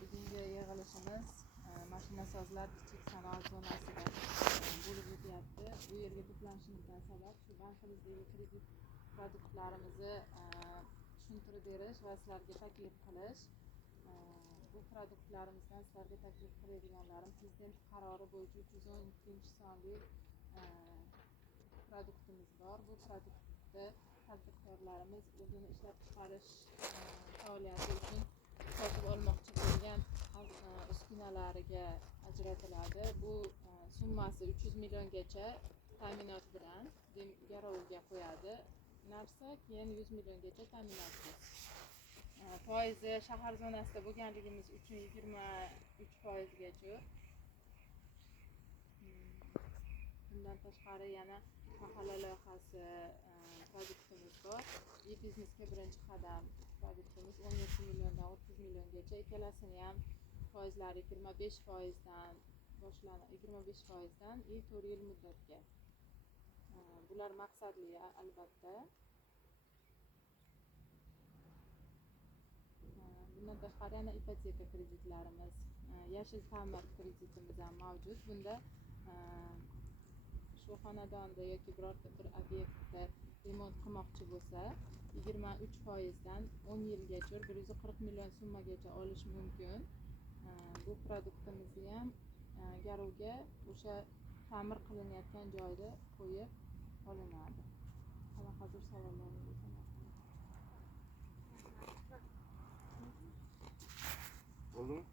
Bugungi yig'ilishimiz mashinasozlar kichik sanoat zonasida bo'lib o'tyapti. Bu yerga to'planishimizdan sabab shu bankimizdagi kredit produktlarimizni tushuntirib berish va sizlarga taklif qilish. Bu produktlarimizdan sizlarga taklif qiladiganlarim Prezident qarori bo'yicha 312-sonli produktimiz bor. Bu produktni tadbirkorlarimiz o'zini ishlab chiqarish faoliyati uchun sotib olmoqchi bo'lgan uskunalariga ajratiladi. Bu summasi 300 milliongacha ta'minot bilan garovga qo'yadi narsa, keyin 100 milliongacha ta'minotli. Foizi shahar zonasida bo'lganligimiz uchun 23%gacha. Bundan tashqari yana mahalla loyihasi produktimiz bor. E-biznesga birinchi qadam produktimiz 17 milliondan 30 milliongacha. Ikkalasini ham foizlari 25%dan boshlanadi, 25%dan 4 yil muddatga. Bular maqsadli albatta. Bundan tashqari yana ipoteka kreditlarimiz, yashil ta'mir kreditimiz ham mavjud. Bunda shu xonadonda yoki birorta bir obyektda remont qilmoqchi bo'lsa 23%dan 10 yilgacha 140 million so'mmagacha olish mumkin. Bu produktimizni ham garovga o'sha ta'mir qilinayotgan joyda qo'yib olinadi. Hozir savollaringiz Oldum.